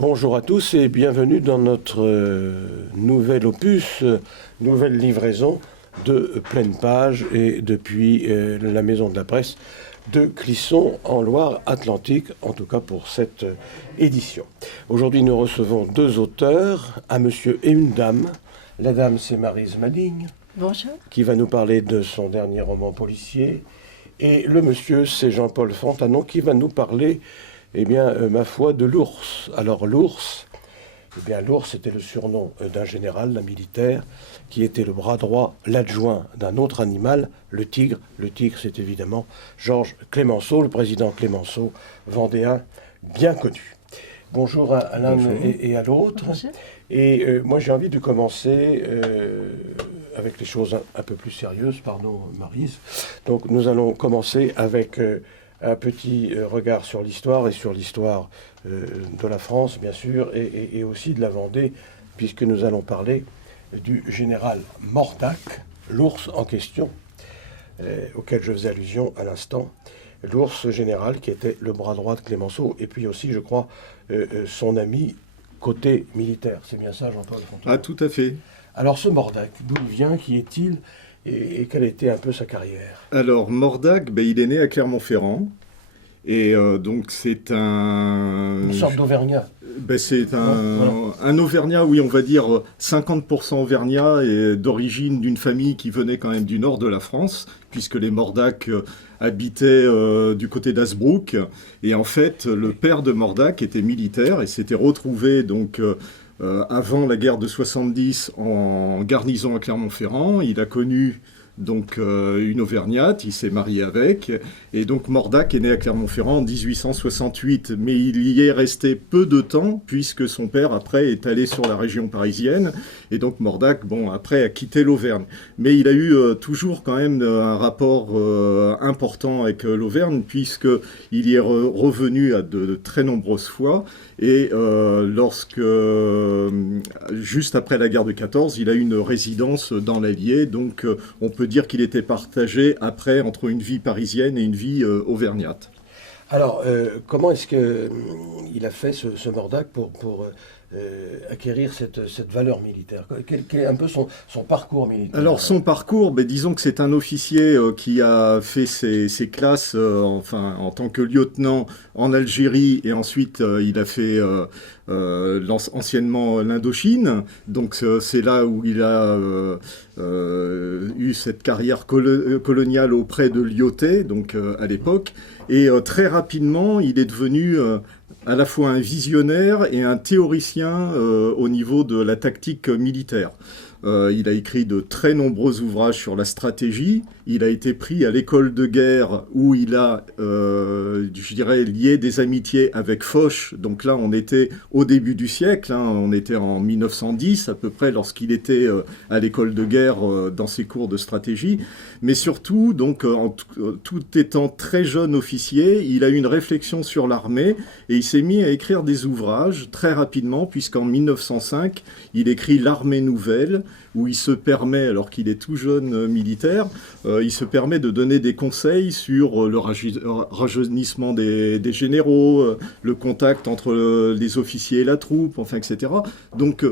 Bonjour à tous et bienvenue dans notre nouvel opus, nouvelle livraison de Pleine Page et depuis la Maison de la Presse de Clisson en Loire-Atlantique, en tout cas pour cette édition. Aujourd'hui, nous recevons deux auteurs, un monsieur et une dame. La dame, c'est Maryse Madigne. Bonjour. Qui va nous parler de son dernier roman policier. Et le monsieur, c'est Jean-Paul Fontanon, qui va nous parler, ma foi, de l'ours. Alors l'ours, l'ours, c'était le surnom d'un général, d'un militaire, qui était le bras droit, l'adjoint d'un autre animal, le tigre. Le tigre, c'est évidemment Georges Clemenceau, le président Clemenceau, vendéen, bien connu. Bonjour à l'un et à l'autre. Et moi, j'ai envie de commencer avec les choses un peu plus sérieuses. Pardon, Maryse. Donc, nous allons commencer avec un petit regard sur l'histoire et sur l'histoire de la France, bien sûr, et aussi de la Vendée, puisque nous allons parler du général Mordac, l'ours en question, auquel je faisais allusion à l'instant. L'ours général qui était le bras droit de Clemenceau, et puis aussi, je crois, son ami côté militaire. C'est bien ça, Jean-Paul Fontanon ? Ah, tout à fait. Alors, ce Mordac, d'où il vient, qui est-il, et quelle était un peu sa carrière ? Alors, Mordac, il est né à Clermont-Ferrand, et donc c'est Une sorte d'Auvergnat. C'est un Auvergnat, oui, on va dire 50% Auvergnat, et d'origine d'une famille qui venait quand même du nord de la France, puisque les Mordac habitaient du côté d'Hasbrook. Et en fait, le père de Mordac était militaire et s'était retrouvé donc avant la guerre de 70 en garnison à Clermont-Ferrand. Il a connu donc une Auvergnate, il s'est marié avec, et donc Mordac est né à Clermont-Ferrand en 1868, mais il y est resté peu de temps, puisque son père, après, est allé sur la région parisienne, et donc Mordac, après, a quitté l'Auvergne. Mais il a eu toujours quand même un rapport important avec l'Auvergne, puisqu'il y est revenu à de très nombreuses fois, et juste après la guerre de 14, il a eu une résidence dans l'Allier, donc on peut dire qu'il était partagé après entre une vie parisienne et une vie auvergnate. Alors, comment est-ce qu'il a fait ce Mordac pour acquérir cette valeur militaire ? Quel est un peu son parcours militaire ? Alors, son parcours, disons que c'est un officier qui a fait ses classes en tant que lieutenant en Algérie, et ensuite il a fait anciennement l'Indochine. Donc c'est là où il a eu cette carrière coloniale auprès de Lyautey, donc à l'époque. Et très rapidement, il est devenu à la fois un visionnaire et un théoricien au niveau de la tactique militaire. Il a écrit de très nombreux ouvrages sur la stratégie. Il a été pris à l'école de guerre où il a, lié des amitiés avec Foch. Donc là, on était au début du siècle, on était en 1910 à peu près lorsqu'il était à l'école de guerre dans ses cours de stratégie. Mais surtout, donc, tout étant très jeune officier, il a eu une réflexion sur l'armée et il s'est mis à écrire des ouvrages très rapidement, puisqu'en 1905, il écrit L'Armée nouvelle, où il se permet, alors qu'il est tout jeune militaire, il se permet de donner des conseils sur le rajeunissement des généraux, le contact entre les officiers et la troupe, etc. Donc,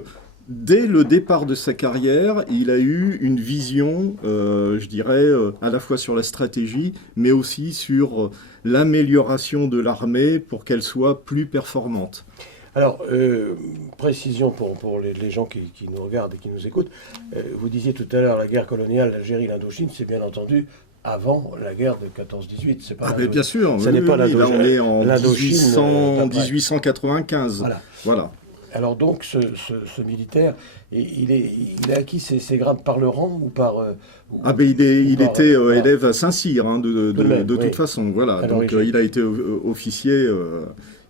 dès le départ de sa carrière, il a eu une vision, à la fois sur la stratégie, mais aussi sur l'amélioration de l'armée pour qu'elle soit plus performante. Alors, précision pour les gens qui nous regardent et qui nous écoutent, vous disiez tout à l'heure la guerre coloniale, l'Algérie, l'Indochine, c'est bien entendu avant la guerre de 14-18. C'est pas bien sûr, ça n'est pas là on est en 1895. Voilà. Alors donc, ce militaire, il a acquis ses grades par le rang ou par... il était élève à Saint-Cyr, de toute façon. Voilà. Donc il a été officier,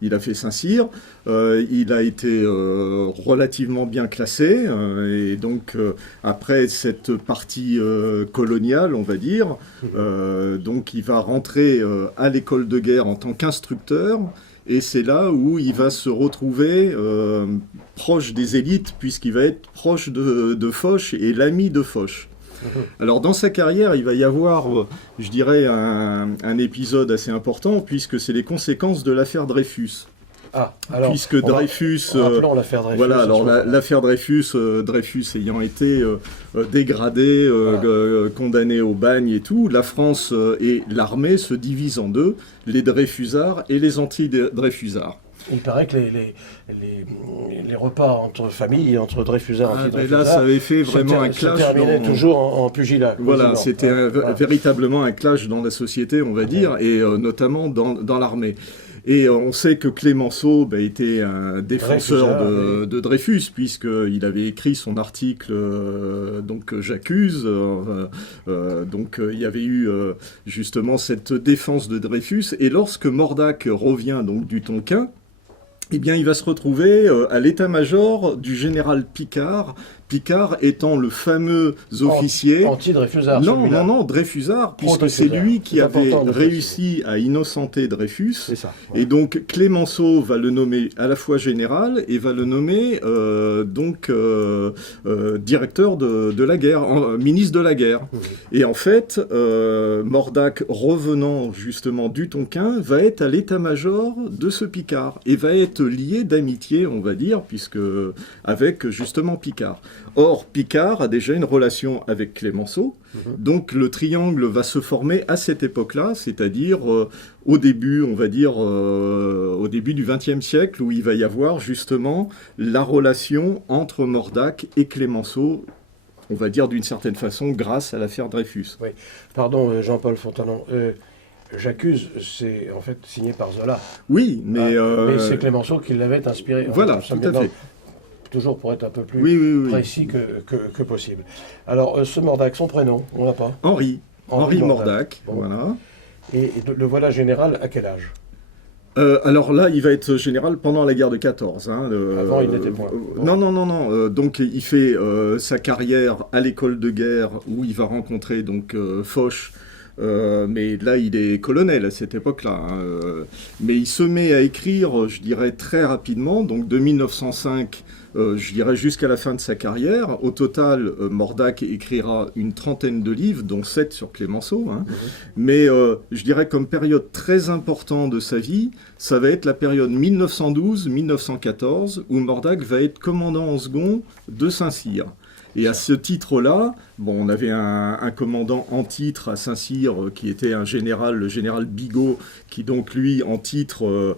il a fait Saint-Cyr, il a été relativement bien classé, et donc après cette partie coloniale, on va dire, donc il va rentrer à l'école de guerre en tant qu'instructeur. Et c'est là où il va se retrouver proche des élites, puisqu'il va être proche de Foch et l'ami de Foch. Alors dans sa carrière, il va y avoir, un épisode assez important, puisque c'est les conséquences de l'affaire Dreyfus. Ah, alors, puisque Dreyfus... rappelons l'affaire Dreyfus. Voilà, alors l'affaire Dreyfus, Dreyfus ayant été dégradé, condamné au bagne et tout, la France et l'armée se divisent en deux, les Dreyfusards et les anti-Dreyfusards. Il paraît que les repas entre familles, entre Dreyfusards et anti-Dreyfusards, là, ça avait fait vraiment un clash. Se terminait toujours en pugilat. Voilà, c'était véritablement un clash dans la société, on va dire, et notamment dans l'armée. Et on sait que Clémenceau était un défenseur de Dreyfus, puisqu'il avait écrit son article donc J'accuse. Donc il y avait eu justement cette défense de Dreyfus. Et lorsque Mordac revient donc du Tonkin, eh bien, il va se retrouver à l'état-major du général Picard. Picard étant le fameux officier... Anti-Dreyfusard. Non, Dreyfusard, puisque c'est lui qui avait réussi à innocenter Dreyfus. C'est ça. Ouais. Et donc Clémenceau va le nommer à la fois général et va le nommer directeur de la guerre, ministre de la guerre. Mmh. Et en fait, Mordac, revenant justement du Tonkin, va être à l'état-major de ce Picard et va être lié d'amitié, on va dire, avec justement Picard. Or, Picard a déjà une relation avec Clémenceau, donc le triangle va se former à cette époque-là, c'est-à-dire au début, on va dire, au début du XXe siècle, où il va y avoir justement la relation entre Mordac et Clémenceau, on va dire d'une certaine façon, grâce à l'affaire Dreyfus. Oui, pardon Jean-Paul Fontanon. J'accuse, c'est en fait signé par Zola. Oui, mais c'est Clémenceau qui l'avait inspiré. Voilà, tout à fait. Toujours pour être un peu plus précis que possible. Alors, ce Mordac, son prénom, on l'a pas ? Henri Mordac, bon. Voilà. Et le voilà général à quel âge ? Alors là, il va être général pendant la guerre de 14. Avant, il n'était point. Non. Donc, il fait sa carrière à l'école de guerre où il va rencontrer donc Foch. Mais là, il est colonel à cette époque-là. Mais il se met à écrire, je dirais, très rapidement, donc de 1905, je dirais, jusqu'à la fin de sa carrière. Au total, Mordac écrira une trentaine de livres, dont 7 sur Clémenceau. Mais je dirais comme période très importante de sa vie, ça va être la période 1912-1914, où Mordac va être commandant en second de Saint-Cyr. Et à ce titre-là, on avait un commandant en titre à Saint-Cyr qui était un général, le général Bigot, qui donc lui, en titre,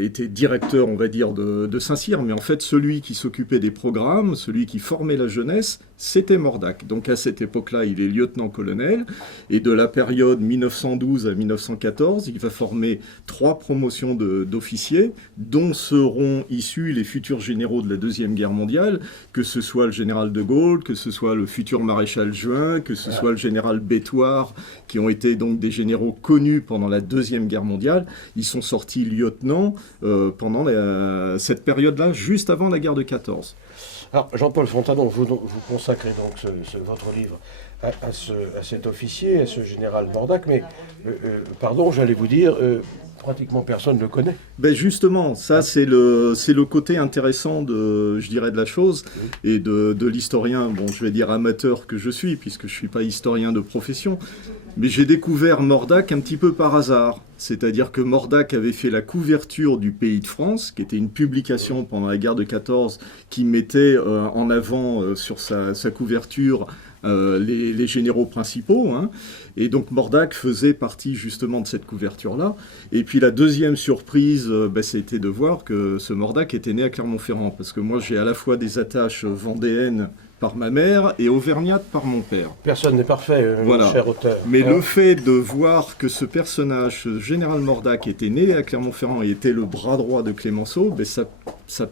était directeur, on va dire, de Saint-Cyr. Mais en fait, celui qui s'occupait des programmes, celui qui formait la jeunesse, c'était Mordac. Donc à cette époque-là, il est lieutenant-colonel. Et de la période 1912 à 1914, il va former 3 promotions d'officiers, dont seront issus les futurs généraux de la Deuxième Guerre mondiale, que ce soit le général de Gaulle, que ce soit le futur maréchal Juin, que ce soit le général Bétoir, qui ont été donc des généraux connus pendant la Deuxième Guerre mondiale. Ils sont sortis lieutenants pendant cette période-là, juste avant la guerre de 14. Alors, Jean-Paul Fontanon, vous consacrez donc votre livre à cet officier, à ce général Mordac, mais, pardon, j'allais vous dire, pratiquement personne ne le connaît. Justement, ça c'est le côté intéressant je dirais, de la chose, et de l'historien, je vais dire amateur que je suis, puisque je ne suis pas historien de profession, mais j'ai découvert Mordac un petit peu par hasard. C'est-à-dire que Mordac avait fait la couverture du Pays de France, qui était une publication pendant la guerre de 14, qui mettait en avant sur sa couverture les généraux principaux. Et donc Mordac faisait partie justement de cette couverture-là. Et puis la deuxième surprise, c'était de voir que ce Mordac était né à Clermont-Ferrand. Parce que moi, j'ai à la fois des attaches vendéennes par ma mère et auvergnate par mon père. Personne n'est parfait, mon cher auteur. Mais le fait de voir que ce personnage, ce général Mordac, était né à Clermont-Ferrand et était le bras droit de Clémenceau, ça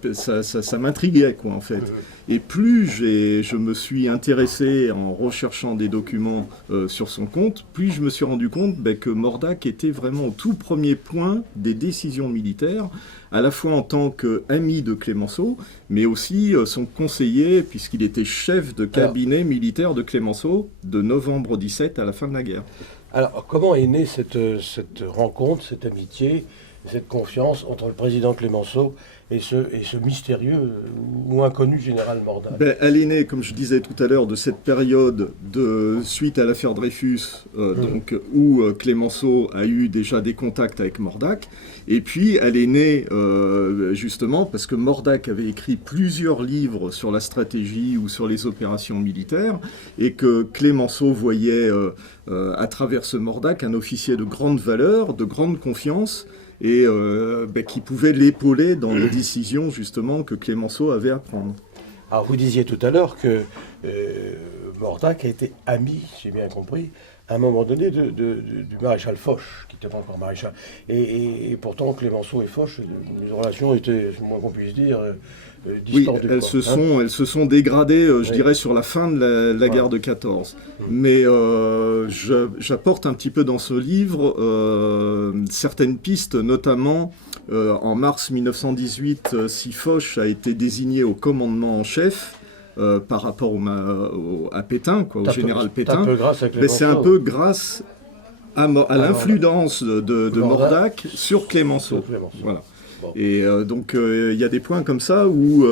m'intriguait, quoi, en fait. Et plus je me suis intéressé en recherchant des documents sur son compte, plus je me suis rendu compte que Mordac était vraiment au tout premier point des décisions militaires, à la fois en tant qu'ami de Clémenceau, mais aussi son conseiller, puisqu'il était chef de cabinet militaire de Clémenceau de novembre 17 à la fin de la guerre. Alors, comment est née cette rencontre, cette amitié cette confiance entre le président Clémenceau et ce mystérieux ou inconnu général Mordac. Elle est née, comme je disais tout à l'heure, de cette période suite à l'affaire Dreyfus, donc, où Clémenceau a eu déjà des contacts avec Mordac. Et puis, elle est née justement parce que Mordac avait écrit plusieurs livres sur la stratégie ou sur les opérations militaires, et que Clémenceau voyait à travers ce Mordac un officier de grande valeur, de grande confiance, et qui pouvait l'épauler dans les décisions justement que Clémenceau avait à prendre. Alors vous disiez tout à l'heure que Mordac a été ami, j'ai bien compris, à un moment donné du maréchal Foch, qui n'était pas encore maréchal. Et pourtant Clémenceau et Foch, les relations étaient, moins qu'on puisse dire, distendues. Oui, elles se sont dégradées, je dirais, sur la fin de la guerre de 14. Mais j'apporte un petit peu dans ce livre certaines pistes, notamment en mars 1918, si Foch a été désigné au commandement en chef, par rapport à Pétain, au général Pétain, c'est un peu grâce à l'influence de Mordac sur Clémenceau. Voilà. Bon. Et donc il y a des points comme ça où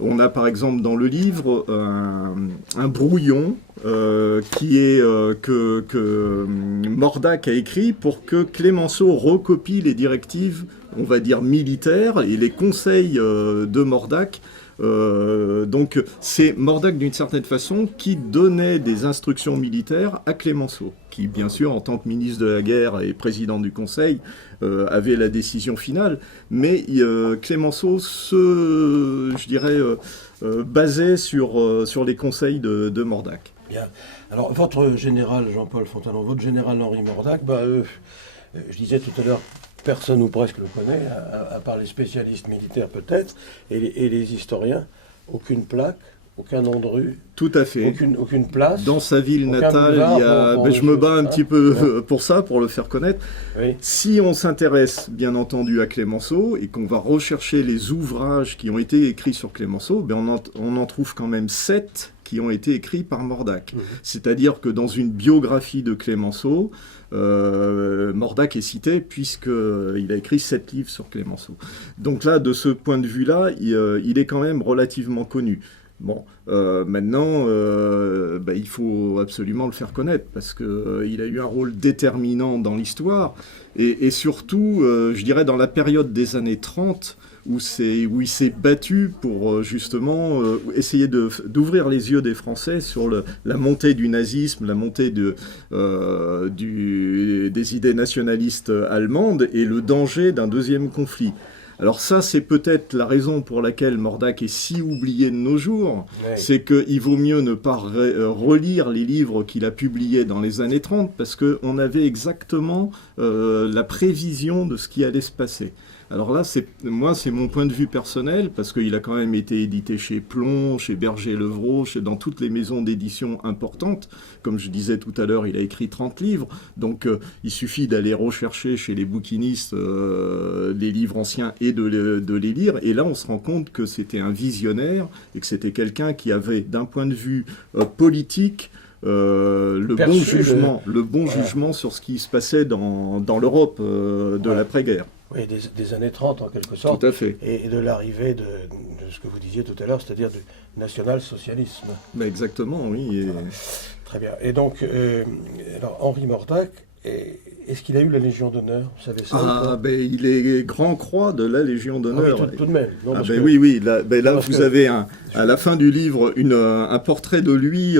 on a par exemple dans le livre un brouillon que Mordac a écrit pour que Clémenceau recopie les directives, on va dire militaires, et les conseils de Mordac. Donc c'est Mordac d'une certaine façon qui donnait des instructions militaires à Clémenceau, qui bien sûr en tant que ministre de la guerre et président du Conseil avait la décision finale, mais Clémenceau basait sur les conseils de Mordac. Bien. Alors votre général Jean-Paul Fontanon, votre général Henri Mordac, je disais tout à l'heure, personne ou presque le connaît, à part les spécialistes militaires peut-être, et les historiens. Aucune plaque, aucun nom de rue. Tout à fait. Aucune place. Dans sa ville natale, je me bats un petit peu pour ça, pour le faire connaître. Oui. Si on s'intéresse, bien entendu, à Clémenceau, et qu'on va rechercher les ouvrages qui ont été écrits sur Clémenceau, on en trouve quand même 7 qui ont été écrits par Mordac. C'est-à-dire que dans une biographie de Clémenceau, Mordac est cité puisqu'il a écrit 7 livres sur Clémenceau. Donc là, de ce point de vue-là, il est quand même relativement connu. Bon, maintenant, il faut absolument le faire connaître parce qu'il a eu un rôle déterminant dans l'histoire et surtout, je dirais, dans la période des années 30, où il s'est battu pour justement essayer d'ouvrir les yeux des Français sur la montée du nazisme, la montée des idées nationalistes allemandes et le danger d'un deuxième conflit. Alors ça, c'est peut-être la raison pour laquelle Mordac est si oublié de nos jours, oui. C'est qu'il vaut mieux ne pas relire les livres qu'il a publiés dans les années 30, parce qu'on avait exactement la prévision de ce qui allait se passer. Alors là, c'est mon point de vue personnel, parce qu'il a quand même été édité chez Plon, chez Berger-Levrault, dans toutes les maisons d'édition importantes. Comme je disais tout à l'heure, il a écrit 30 livres, donc il suffit d'aller rechercher chez les bouquinistes les livres anciens et de les lire. Et là, on se rend compte que c'était un visionnaire et que c'était quelqu'un qui avait, d'un point de vue politique, le bon jugement sur ce qui se passait dans l'Europe de l'après-guerre. Oui, des années 30 en quelque sorte. Tout à fait. Et de l'arrivée de ce que vous disiez tout à l'heure, c'est-à-dire du national-socialisme. Mais exactement, oui. Très bien. Et donc, alors Henri Mordac, est-ce qu'il a eu la Légion d'honneur? Vous savez ça? Il est grand croix de la Légion d'honneur. Oui, tout de même. Non, oui. Là vous avez à la fin du livre un portrait de lui.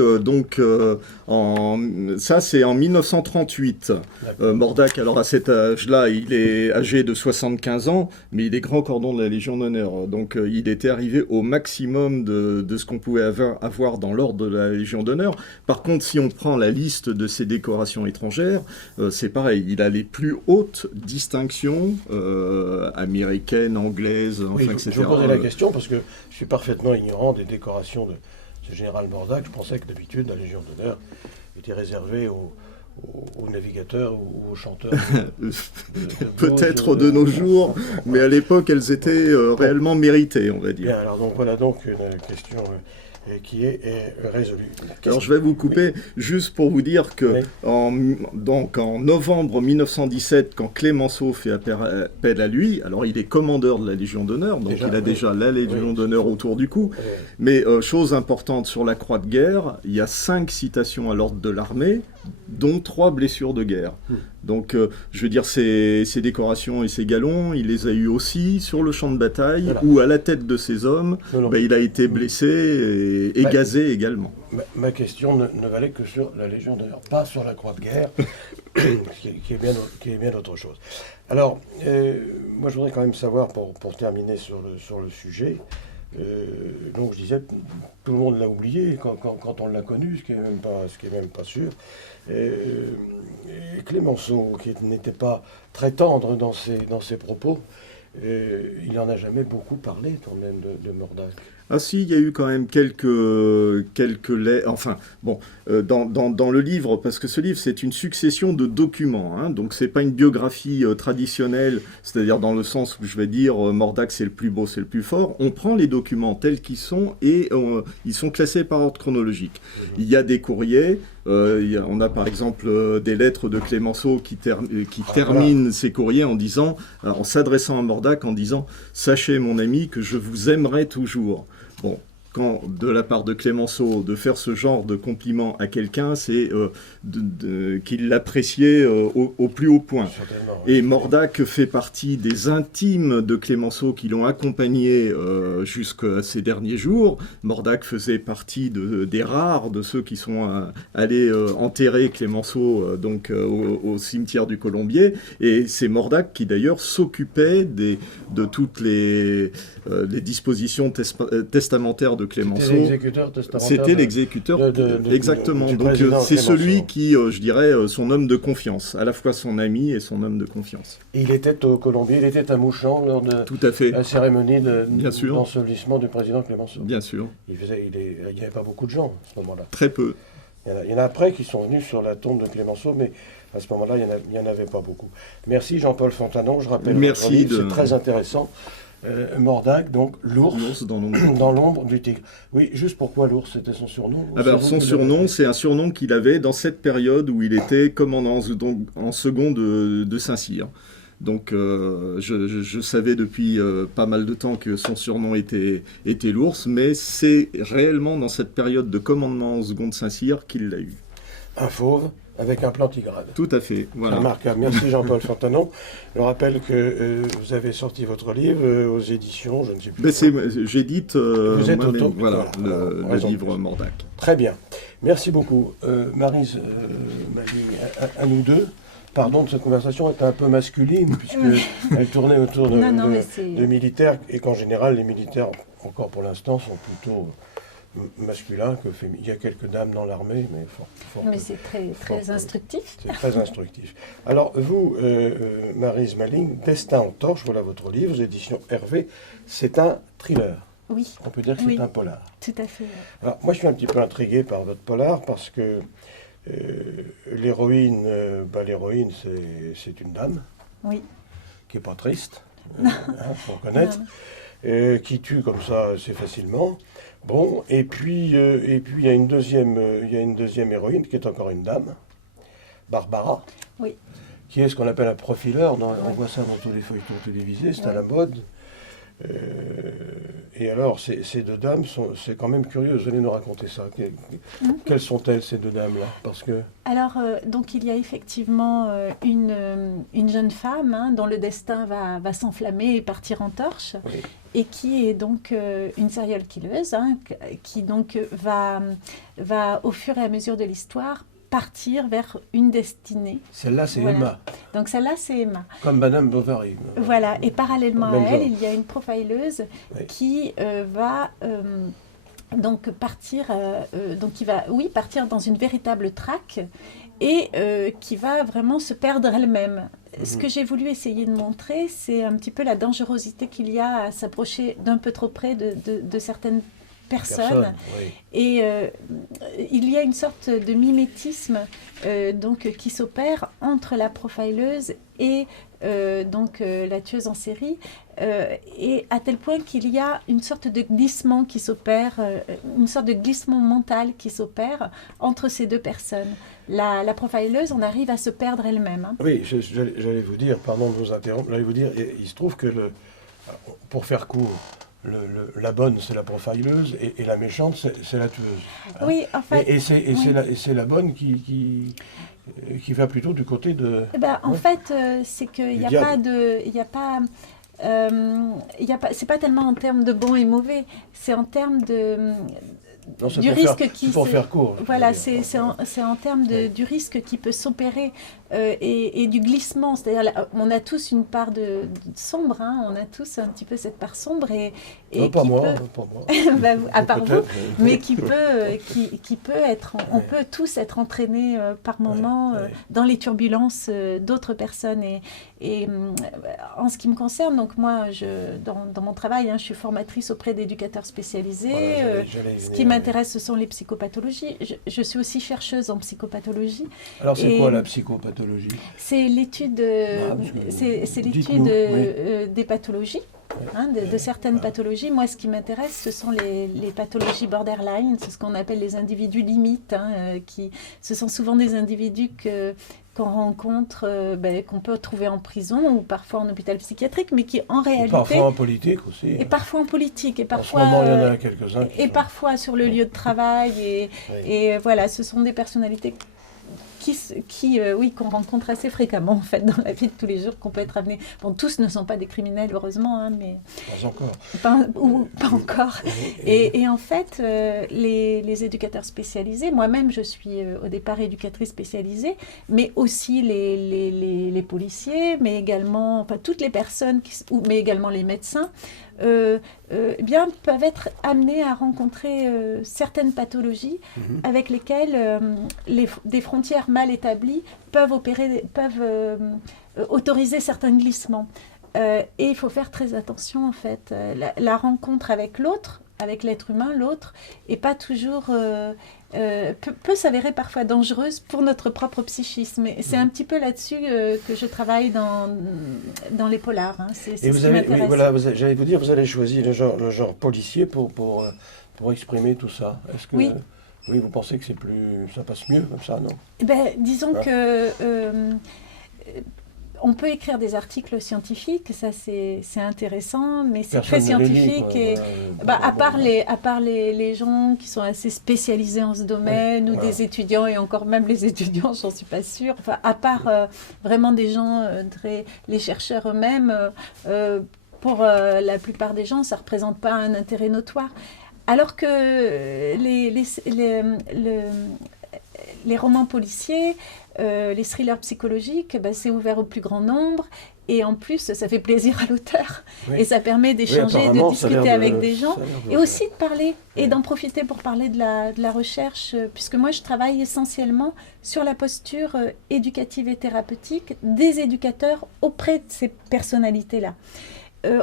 Ça, c'est en 1938. Mordac, alors à cet âge-là, il est âgé de 75 ans, mais il est grand cordon de la Légion d'honneur. Donc, il était arrivé au maximum de ce qu'on pouvait avoir dans l'ordre de la Légion d'honneur. Par contre, si on prend la liste de ses décorations étrangères, c'est pareil. Il a les plus hautes distinctions américaines, anglaises, etc. Je vous posais la question parce que je suis parfaitement ignorant des décorations de ce général Mordac. Je pensais que d'habitude, la Légion d'honneur était réservée aux navigateurs ou aux chanteurs. Peut-être de nos jours, mais à l'époque, elles étaient réellement méritées, on va dire. Bien, alors voilà donc une question qui est résolu. Alors je vais vous couper juste pour vous dire que Oui. en novembre 1917, quand Clémenceau fait appel à lui, alors il est commandeur de la Légion d'honneur, donc il a déjà la Légion d'honneur autour du cou, mais chose importante sur la croix de guerre, il y a 5 citations à l'ordre de l'armée, dont 3 blessures de guerre. Donc, je veux dire, ces décorations et ces galons, il les a eus aussi sur le champ de bataille, où à la tête de ces hommes, il a été blessé et gazé également. Ma question ne valait que sur la Légion d'honneur, pas sur la croix de guerre, qui est bien autre chose. Alors, moi je voudrais quand même savoir, pour terminer sur le sujet, donc je disais, tout le monde l'a oublié quand on l'a connu, ce qui est même pas sûr. Et Clémenceau, qui n'était pas très tendre dans ses propos, il n'en a jamais beaucoup parlé, quand même, de Mordac. Ah si, il y a eu quand même quelques lettres, enfin, bon, dans le livre, parce que ce livre, c'est une succession de documents, hein, donc c'est pas une biographie traditionnelle, c'est-à-dire dans le sens où je vais dire Mordac c'est le plus beau, c'est le plus fort. On prend les documents tels qu'ils sont et ils sont classés par ordre chronologique. Il y a des courriers, on a par exemple des lettres de Clémenceau qui terminent ces courriers en s'adressant à Mordac en disant « Sachez mon ami que je vous aimerai toujours ». Bon, quand de la part de Clémenceau de faire ce genre de compliment à quelqu'un, c'est qu'il l'appréciait au plus haut point. Et Mordac fait partie des intimes de Clémenceau qui l'ont accompagné jusqu'à ces derniers jours. Mordac faisait partie des rares de ceux qui sont allés enterrer Clémenceau au cimetière du Colombier. Et c'est Mordac qui d'ailleurs s'occupait de toutes les dispositions testamentaires de Clémenceau. C'était l'exécuteur exactement. Donc c'est celui qui, je dirais, son homme de confiance, à la fois son ami et son homme de confiance. Et il était au Colombier, il était à Mouchamp lors de la cérémonie d'ensevelissement du président Clémenceau. Bien sûr. Il n'y avait pas beaucoup de gens à ce moment-là. Très peu. Il y en a après qui sont venus sur la tombe de Clémenceau, mais à ce moment-là, il n'y en avait pas beaucoup. Merci Jean-Paul Fontanon, je rappelle votre livre, c'est très intéressant. Mordac, donc l'ours dans l'ombre du tigre. Oui, juste pourquoi l'ours, c'était son surnom? Son surnom, c'est un surnom qu'il avait dans cette période où il était commandant en second de Saint-Cyr. Donc je savais depuis pas mal de temps que son surnom était l'ours, mais c'est réellement dans cette période de commandement en second de Saint-Cyr qu'il l'a eu. Un fauve avec un plantigrade. Tout à fait, voilà. Remarquable. Merci Jean-Paul Fontanon. Je rappelle que vous avez sorti votre livre aux éditions, je ne sais plus. J'édite le livre Mordac. Très bien. Merci beaucoup. Maryse, à nous deux. Pardon de cette conversation était un peu masculine, puisqu'elle tournait autour de militaires, et qu'en général, les militaires, encore pour l'instant, sont plutôt masculin que féminin. Il y a quelques dames dans l'armée, mais mais c'est très instructif. C'est très instructif. Alors, vous, Maryse Malling, Destin en torche, voilà votre livre, aux éditions Hervé, c'est un thriller. Oui. On peut dire que c'est un polar. Tout à fait. Alors, moi, je suis un petit peu intrigué par votre polar, parce que l'héroïne, c'est une dame. Oui. Qui n'est pas triste, faut reconnaître. Qui tue comme ça assez facilement. Bon, et puis il y a une deuxième héroïne qui est encore une dame, Barbara, qui est ce qu'on appelle un profileur. On voit ça dans tous les feuilletons télévisés, c'est à la mode. Et alors, ces deux dames, c'est quand même curieux, vous allez nous raconter ça. Quelles sont-elles, ces deux dames-là? Parce que... Alors, donc il y a effectivement une jeune femme dont le destin va s'enflammer et partir en torche, et qui est donc une serial killeuse, qui donc va au fur et à mesure de l'histoire partir vers une destinée. Celle-là, c'est Emma. Donc celle-là, c'est Emma. Comme Madame Bovary. Voilà, et parallèlement à elle, il y a une profileuse qui va donc partir, partir dans une véritable traque et qui va vraiment se perdre elle-même. Ce que j'ai voulu essayer de montrer, c'est un petit peu la dangerosité qu'il y a à s'approcher d'un peu trop près de certaines personnes. Et il y a une sorte de mimétisme qui s'opère entre la profileuse et donc la tueuse en série, et à tel point qu'il y a une sorte de glissement qui s'opère, une sorte de glissement mental qui s'opère entre ces deux personnes. La profileuse, on arrive à se perdre elle-même. Hein. Oui, j'allais vous dire, pardon de vous interrompre, j'allais vous dire, il se trouve que, pour faire court, la bonne, c'est la profileuse, et la méchante, c'est la tueuse. Hein. Oui, en fait. Et c'est la bonne qui va plutôt du côté de... En fait, c'est qu'il n'y a pas de... c'est pas tellement en termes de bon et mauvais, c'est en termes de... Non, du risque qui pour faire court. Voilà, c'est en termes du risque qui peut s'opérer et du glissement. C'est-à-dire, on a tous une part de sombre, hein, on a tous un petit peu cette part sombre et pas qui moi, peut, pas moi. à part vous, mais qui peut être, on peut tous être entraînés par moments dans les turbulences d'autres personnes. Et en ce qui me concerne, donc moi, dans mon travail, hein, je suis formatrice auprès d'éducateurs spécialisés. Ce qui m'intéresse, ce sont les psychopathologies. Je suis aussi chercheuse en psychopathologie. Alors, c'est quoi la psychopathologie? C'est l'étude, des pathologies. Hein, de certaines pathologies. Moi, ce qui m'intéresse, ce sont les pathologies borderline, c'est ce qu'on appelle les individus limites. Hein, ce sont souvent des individus qu'on rencontre, qu'on peut trouver en prison ou parfois en hôpital psychiatrique, mais qui en réalité... Parfois en politique aussi. Et parfois en politique. Et parfois, en ce moment, il y en a quelques-uns. Parfois sur le lieu de travail. Et voilà, ce sont des personnalités qu'on rencontre assez fréquemment en fait dans la vie de tous les jours, qu'on peut être amené. Bon, tous ne sont pas des criminels heureusement, hein, mais pas encore. Pas encore. Et en fait, les éducateurs spécialisés, moi-même je suis au départ éducatrice spécialisée, mais aussi les policiers, mais également toutes les personnes, mais également les médecins. Peuvent être amenés à rencontrer certaines pathologies avec lesquelles des frontières mal établies peuvent autoriser certains glissements. Et il faut faire très attention en fait. La rencontre avec l'autre, avec l'être humain, l'autre, est pas toujours... peut s'avérer parfois dangereuse pour notre propre psychisme. Et c'est un petit peu là-dessus que je travaille dans les polars. Hein. Et vous avez, j'allais vous dire, vous allez choisir le genre policier pour exprimer tout ça. Est-ce que vous pensez que ça passe mieux comme ça, non? Disons que on peut écrire des articles scientifiques, ça c'est intéressant, mais c'est très scientifique. À part les gens qui sont assez spécialisés en ce domaine, ou des étudiants, et encore même les étudiants, j'en suis pas sûre. Enfin, à part vraiment des gens, les chercheurs eux-mêmes, pour la plupart des gens, ça ne représente pas un intérêt notoire. Alors que les romans policiers, les thrillers psychologiques, c'est ouvert au plus grand nombre. Et en plus, ça fait plaisir à l'auteur. Et ça permet d'échanger, de discuter avec des gens. Et aussi de parler, et d'en profiter pour parler de la recherche. Puisque moi, je travaille essentiellement sur la posture éducative et thérapeutique des éducateurs auprès de ces personnalités-là.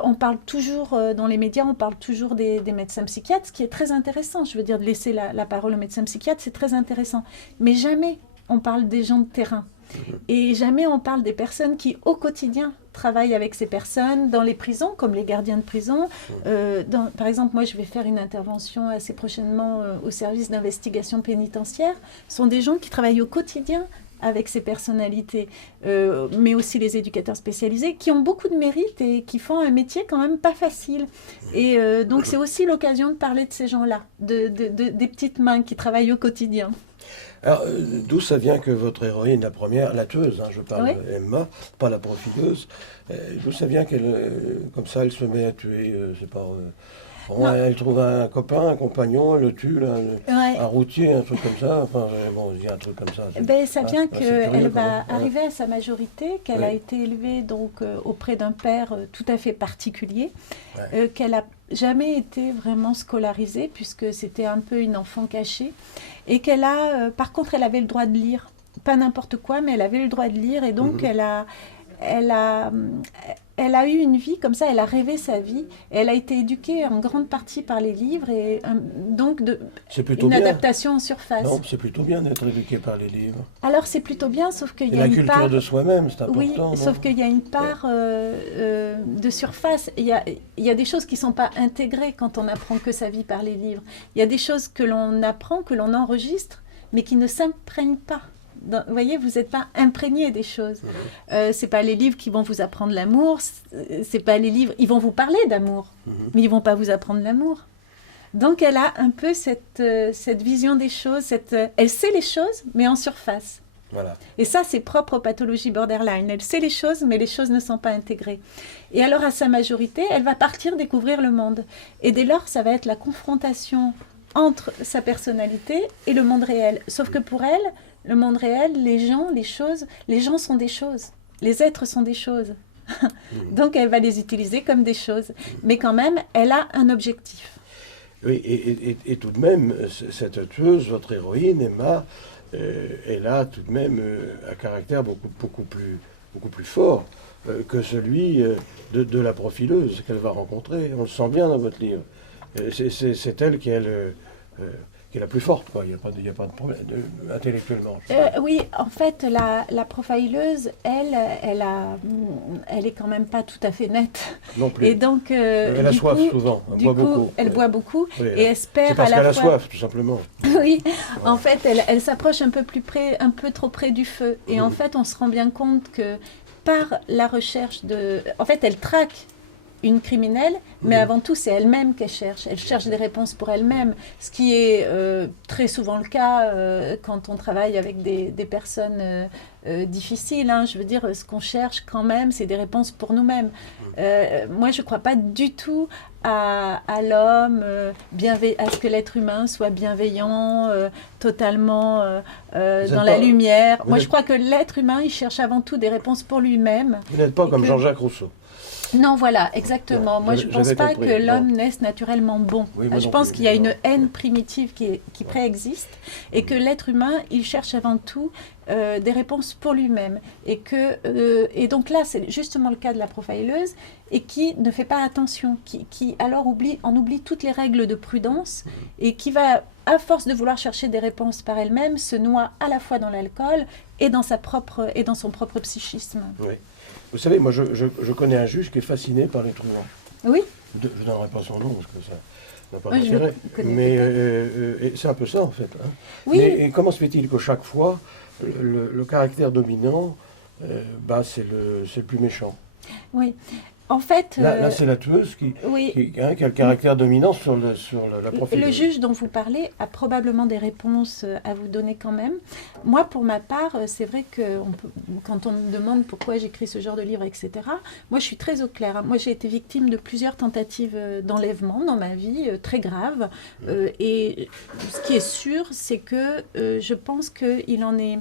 On parle toujours, dans les médias, on parle toujours des médecins psychiatres, ce qui est très intéressant. Je veux dire, de laisser la parole aux médecins psychiatres, c'est très intéressant. Mais jamais on parle des gens de terrain. Et jamais on parle des personnes qui, au quotidien, travaillent avec ces personnes dans les prisons, comme les gardiens de prison. Par exemple, moi, je vais faire une intervention assez prochainement au service d'investigation pénitentiaire. Ce sont des gens qui travaillent au quotidien avec ces personnalités, mais aussi les éducateurs spécialisés, qui ont beaucoup de mérite et qui font un métier quand même pas facile. Et donc, c'est aussi l'occasion de parler de ces gens-là, des petites mains qui travaillent au quotidien. Alors, d'où ça vient que votre héroïne, la première, la tueuse, je parle d'Emma, pas la profileuse, d'où ça vient qu'elle, comme ça, elle se met à tuer, elle trouve un copain, un compagnon, elle le tue, un routier, un truc comme ça, enfin, il y a un truc comme ça. Ça vient qu'elle va arriver à sa majorité, qu'elle a été élevée donc, auprès d'un père tout à fait particulier, qu'elle n'a jamais été vraiment scolarisée, puisque c'était un peu une enfant cachée, et qu'elle a, par contre, elle avait le droit de lire, pas n'importe quoi, mais elle avait le droit de lire, et donc elle elle a eu une vie comme ça, elle a rêvé sa vie, et elle a été éduquée en grande partie par les livres, et donc une adaptation en surface. Non, c'est plutôt bien d'être éduquée par les livres. Alors c'est plutôt bien, sauf qu'il y a une part... la culture de soi-même, c'est important. Oui, sauf qu'il y a une part de surface. Il y a des choses qui ne sont pas intégrées quand on n'apprend que sa vie par les livres. Il y a des choses que l'on apprend, que l'on enregistre, mais qui ne s'imprègnent pas. Vous voyez, vous n'êtes pas imprégné des choses. C'est pas les livres qui vont vous apprendre l'amour, c'est pas les livres... Ils vont vous parler d'amour, mais ils vont pas vous apprendre l'amour. Donc elle a un peu cette vision des choses, elle sait les choses, mais en surface. Voilà. Et ça, c'est propre aux pathologies borderline. Elle sait les choses, mais les choses ne sont pas intégrées. Et alors, à sa majorité, elle va partir découvrir le monde. Et dès lors, ça va être la confrontation entre sa personnalité et le monde réel. Sauf que pour elle, le monde réel, les gens, les choses, les gens sont des choses. Les êtres sont des choses. Donc, elle va les utiliser comme des choses. Mais quand même, elle a un objectif. Oui, et tout de même, cette tueuse, votre héroïne, Emma, elle a tout de même un caractère beaucoup plus fort que celui de la profileuse qu'elle va rencontrer. On le sent bien dans votre livre. C'est elle qui est la plus forte, quoi. Il n'y a pas de problème intellectuellement. Oui, en fait, la profileuse, elle est quand même pas tout à fait nette. Non plus. Et donc, elle a soif souvent, elle boit beaucoup. Elle boit beaucoup oui, et espère c'est parce à la qu'elle fois... a soif, tout simplement. Oui, en fait, elle s'approche un peu trop près du feu. Et en fait, on se rend bien compte que par la recherche de... En fait, elle traque une criminelle, mais avant tout, c'est elle-même qu'elle cherche. Elle cherche des réponses pour elle-même, ce qui est très souvent le cas quand on travaille avec des personnes difficiles. Hein. Je veux dire, ce qu'on cherche quand même, c'est des réponses pour nous-mêmes. Moi, je ne crois pas du tout à l'homme, à ce que l'être humain soit bienveillant, totalement dans la lumière. Moi, je crois que l'être humain, il cherche avant tout des réponses pour lui-même. Vous n'êtes pas comme Jean-Jacques Rousseau. Non, voilà, exactement. Moi, je ne pense pas que l'homme naisse naturellement bon. Oui, je pense qu'il y a une haine primitive qui préexiste et que l'être humain, il cherche avant tout des réponses pour lui-même. Et donc là, c'est justement le cas de la profileuse et qui ne fait pas attention, qui alors oublie toutes les règles de prudence et qui va, à force de vouloir chercher des réponses par elle-même, se noie à la fois dans l'alcool et dans son propre psychisme. Oui. Vous savez, moi, je connais un juge qui est fasciné par les truands. Oui. Je ne donnerai pas son nom, parce que ça n'a pas d'intérêt. Mais c'est un peu ça, en fait. Hein. Oui. Et comment se fait-il qu'à chaque fois, le caractère dominant, c'est le plus méchant? Oui. En fait, là c'est la tueuse qui a le caractère dominant sur la profileuse. Le juge dont vous parlez a probablement des réponses à vous donner quand même. Moi, pour ma part, c'est vrai que quand on me demande pourquoi j'écris ce genre de livre, etc., moi, je suis très au clair. Moi, j'ai été victime de plusieurs tentatives d'enlèvement dans ma vie, très graves. Et ce qui est sûr, c'est que je pense qu'il en est...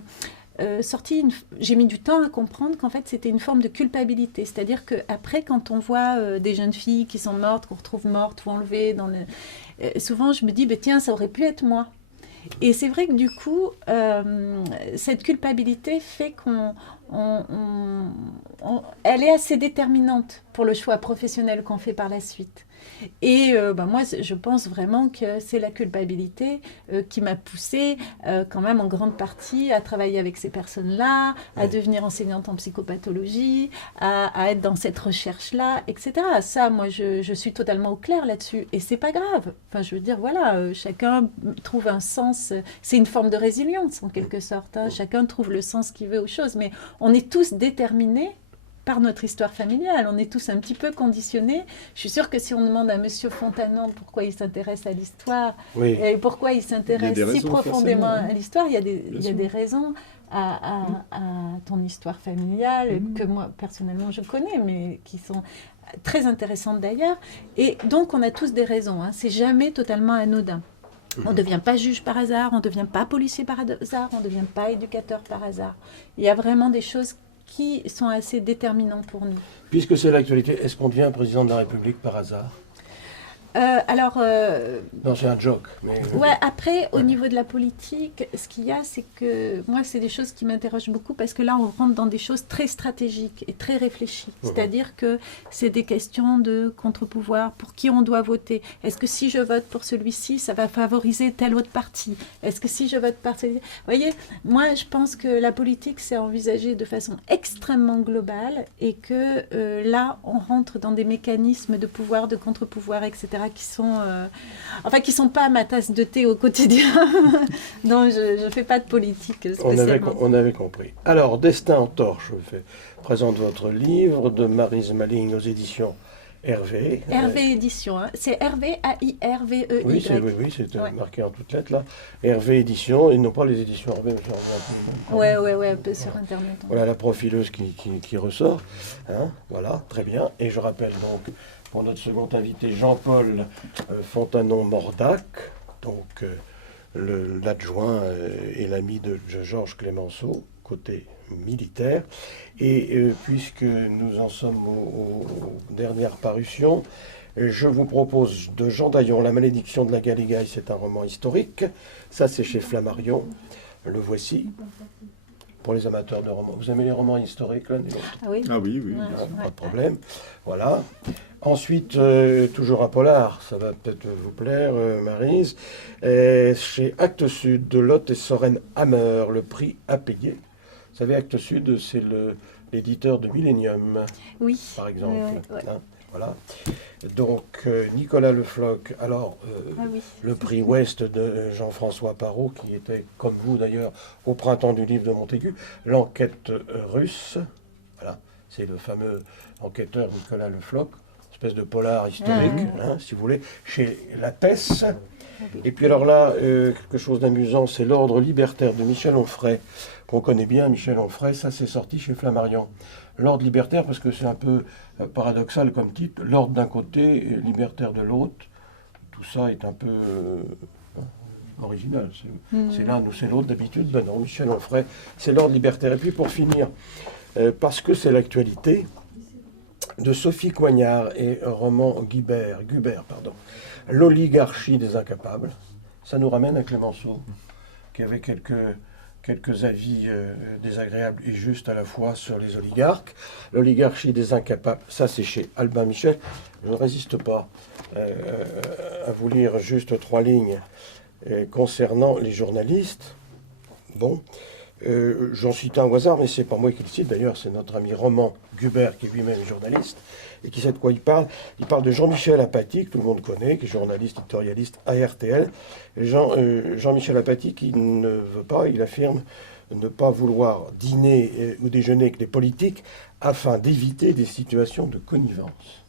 j'ai mis du temps à comprendre qu'en fait c'était une forme de culpabilité, c'est-à-dire qu'après quand on voit des jeunes filles qui sont mortes, qu'on retrouve mortes ou enlevées souvent je me dis tiens, ça aurait pu être moi. Et c'est vrai que du coup cette culpabilité fait elle est assez déterminante pour le choix professionnel qu'on fait par la suite. Et moi, je pense vraiment que c'est la culpabilité qui m'a poussée quand même en grande partie à travailler avec ces personnes-là, à devenir enseignante en psychopathologie, à être dans cette recherche-là, etc. Ça, moi, je suis totalement au clair là-dessus. Et c'est pas grave. Enfin, je veux dire, voilà, chacun trouve un sens. C'est une forme de résilience, en quelque sorte. Hein. Chacun trouve le sens qu'il veut aux choses. Mais on est tous déterminés par notre histoire familiale, on est tous un petit peu conditionnés. Je suis sûre que si on demande à Monsieur Fontanon pourquoi il s'intéresse à l'histoire, et pourquoi il s'intéresse si profondément à l'histoire, il y a des raisons à ton histoire familiale que moi, personnellement, je connais, mais qui sont très intéressantes d'ailleurs. Et donc, on a tous des raisons. Hein. C'est jamais totalement anodin. On ne devient pas juge par hasard, on ne devient pas policier par hasard, on ne devient pas éducateur par hasard. Il y a vraiment des choses qui sont assez déterminants pour nous. Puisque c'est l'actualité, est-ce qu'on devient président de la République par hasard? Non, c'est un joke. Mais... Ouais, après, au niveau de la politique, ce qu'il y a, c'est que moi, c'est des choses qui m'interrogent beaucoup parce que là, on rentre dans des choses très stratégiques et très réfléchies. C'est-à-dire que c'est des questions de contre-pouvoir, pour qui on doit voter. Est-ce que si je vote pour celui-ci, ça va favoriser tel autre parti? Est-ce que si je vote par celui-ci... Vous voyez, moi, je pense que la politique, c'est envisagé de façon extrêmement globale et que là, on rentre dans des mécanismes de pouvoir, de contre-pouvoir, etc., qui sont pas ma tasse de thé au quotidien. Donc je fais pas de politique spécialement. On avait compris. Alors, Destin en torche, je présente votre livre de Maryse Malling aux éditions Hervé. Hervé Édition, hein. C'est Hervé, A-I-R-V-E-Y. Oui, c'est marqué en toutes lettres là. Hervé Édition, et non pas les éditions Hervé. Ouais, un peu sur Internet. Voilà la profileuse qui ressort. Hein, voilà, très bien. Et je rappelle donc pour notre second invité, Jean-Paul Fontanon-Mordac, donc l'adjoint et l'ami de Georges Clemenceau, côté militaire. Et puisque nous en sommes aux dernières parutions, je vous propose de Jean Daillon, La malédiction de la Galigaï, c'est un roman historique. Ça, c'est chez Flammarion. Le voici. Pour les amateurs de romans. Vous aimez les romans historiques, l'un et l'autre? Ah oui. Ouais, pas de problème. Voilà. Ensuite, toujours un polar, ça va peut-être vous plaire, Maryse. Chez Actes Sud, de Lotte et Soren Hammer, Le prix à payer. Vous savez, Actes Sud, c'est l'éditeur de Millennium, oui, par exemple. Ouais. Hein, voilà. Donc, Nicolas Le Floch, alors, le prix Ouest de Jean-François Parot, qui était, comme vous d'ailleurs, au printemps du livre de Montaigu, L'enquête russe. Voilà, c'est le fameux enquêteur Nicolas Le Floch, espèce de polar historique, hein, si vous voulez, chez Lattès. Et puis alors là, quelque chose d'amusant, c'est L'ordre libertaire de Michel Onfray, qu'on connaît bien, Michel Onfray, ça c'est sorti chez Flammarion. L'ordre libertaire, parce que c'est un peu paradoxal comme titre, l'ordre d'un côté et libertaire de l'autre, tout ça est un peu original. C'est l'un ou c'est l'autre d'habitude, ben non, Michel Onfray, c'est l'ordre libertaire. Et puis pour finir, parce que c'est l'actualité, de Sophie Coignard et roman Gubert, L'oligarchie des incapables. Ça nous ramène à Clemenceau, qui avait quelques avis désagréables et justes à la fois sur les oligarques. L'oligarchie des incapables, ça c'est chez Albin Michel. Je ne résiste pas à vous lire juste 3 lignes concernant les journalistes. Bon, j'en cite un au hasard, mais c'est pas moi qui le cite. D'ailleurs, c'est notre ami Roman Gubert, qui est lui-même journaliste, et qui sait de quoi il parle. Il parle de Jean-Michel Apathy, que tout le monde connaît, qui est journaliste, éditorialiste à RTL. Jean-Michel Apathy, qui ne veut pas, il affirme ne pas vouloir dîner ou déjeuner avec les politiques afin d'éviter des situations de connivence.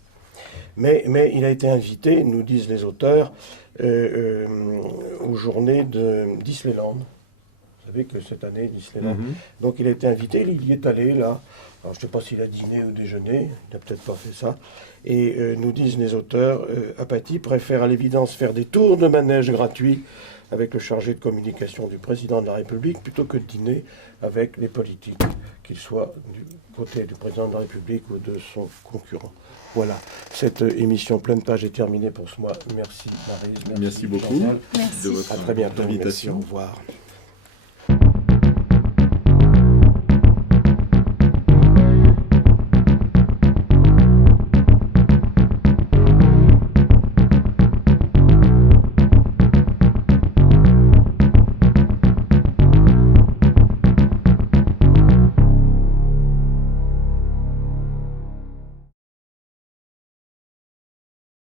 Mais il a été invité, nous disent les auteurs, aux journées d'Isleland. Vous savez que cette année, Disneyland. Donc il a été invité, il y est allé là. Alors je ne sais pas s'il a dîné ou déjeuné, il n'a peut-être pas fait ça. Et nous disent les auteurs, Apathy préfère à l'évidence faire des tours de manège gratuits avec le chargé de communication du président de la République plutôt que de dîner avec les politiques, qu'ils soient du côté du président de la République ou de son concurrent. Voilà, cette émission pleine page est terminée pour ce mois. Merci Maryse. Merci beaucoup. Merci. De votre à très bientôt. invitation. Merci, au revoir.